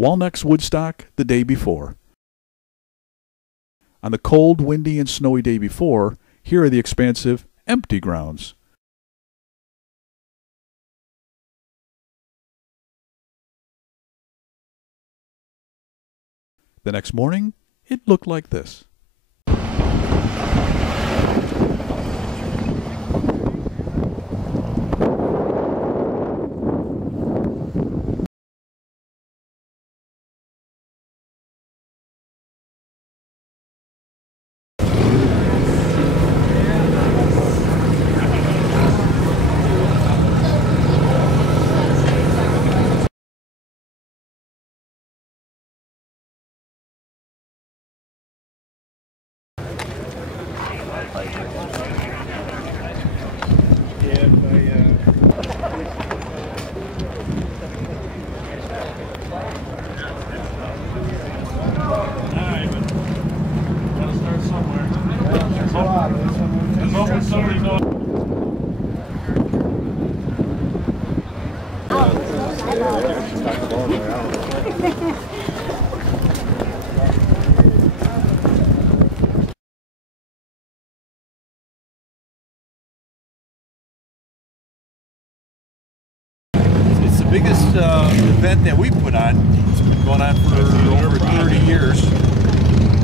Walneck's Woodstock the day before. On the cold, windy, and snowy day before, here are the expansive, empty grounds. The next morning, it looked like this. It's the biggest event that we put on. It's been going on for over 30 years,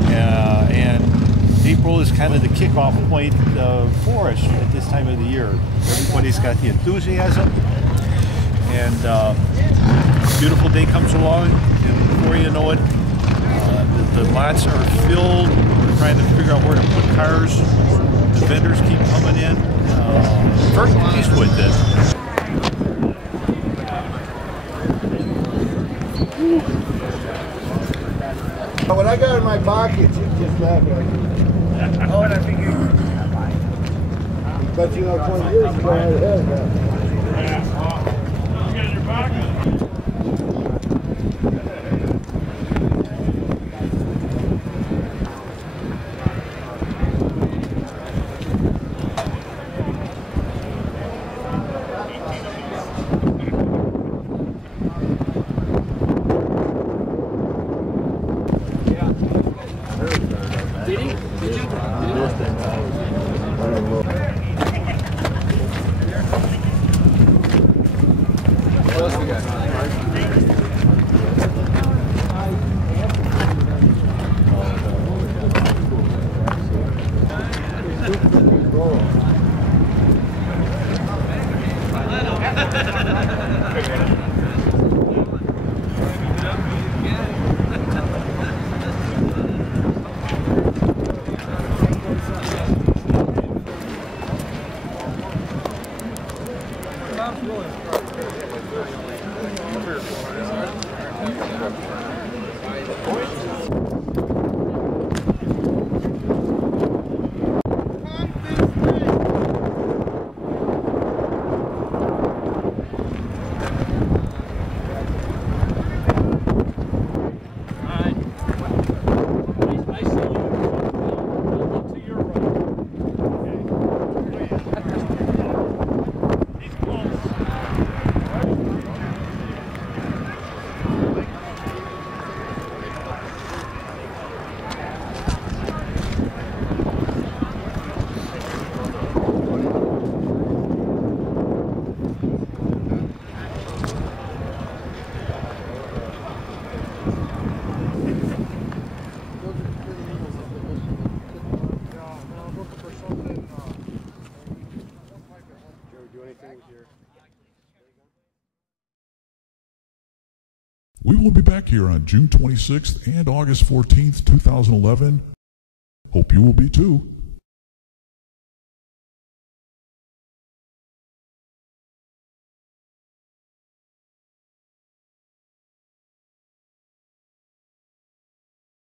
and April is kind of the kickoff point for us at this time of the year. Everybody's got the enthusiasm, and beautiful day comes along, and before you know it, the lots are filled. We're trying to figure out where to put cars. The vendors keep coming in. Very pleased with it. What I got in my pockets is just that right. Oh, and I think but you know, 20 years ago I had that. You got in your pocket? We will be back here on June 26th and August 14th, 2011. Hope you will be too.